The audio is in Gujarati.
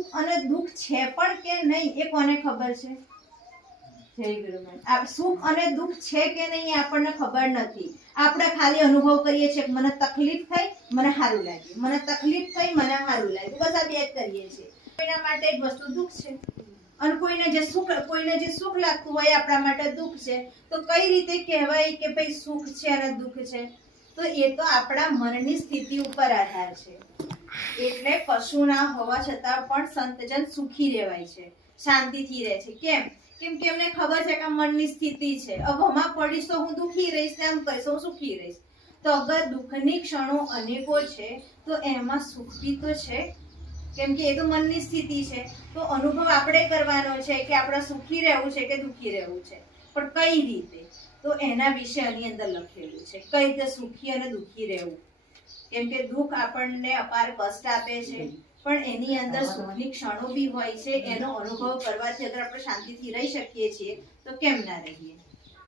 સુખ અને દુઃખ છે પણ કે નહીં એ કોને ખબર છે? જય ગુરુનાથ. સુખ અને દુઃખ છે કે નહીં આપણને ખબર નથી. આપણે ખાલી અનુભવ કરીએ છીએ કે મને તકલીફ થઈ, મને સારું લાગ્યું, મને તકલીફ થઈ, મને સારું લાગ્યું, બસ આ બે જ કરીએ છીએ. કોઈના માટે એક વસ્તુ દુઃખ છે અને કોઈને જે સુખ લાગતું હોય આપણા માટે દુઃખ છે. તો કઈ રીતે કહેવાય કે ભાઈ સુખ છે અને દુઃખ છે? તો એ તો આપણા મનની સ્થિતિ ઉપર આધાર છે. એટલે કશું ના હોવા છતાં પણ સંતજન સુખી રહેવાય છે, શાંતિથી રહે છે. કેમ કે એમને ખબર છે કે મનની સ્થિતિ છે. હવામાં પડીશ તો હું દુઃખી રહીશ, તેમ કહીશ હું સુખી રહીશ. તો અગર દુઃખની ક્ષણો અનેકો છે તો એમાં સુખ બી તો છે, કેમ કે એ તો મનની સ્થિતિ છે. તો અનુભવ આપણે કરવાનો છે કે આપણે સુખી રહેવું છે કે દુઃખી રહેવું છે, પણ કઈ રીતે? તો એના વિશે આની અંદર લખેલું છે કઈ રીતે સુખી અને દુઃખી રહેવું. કેમ કે દુઃખ આપણને અપાર કષ્ટ આપે છે, પણ એની અંદર સુખની ક્ષણો બી હોય છે. એનો અનુભવ કરવાથી અગર આપણે શાંતિથી રહી શકીએ છીએ તો કેમ ના રહીએ?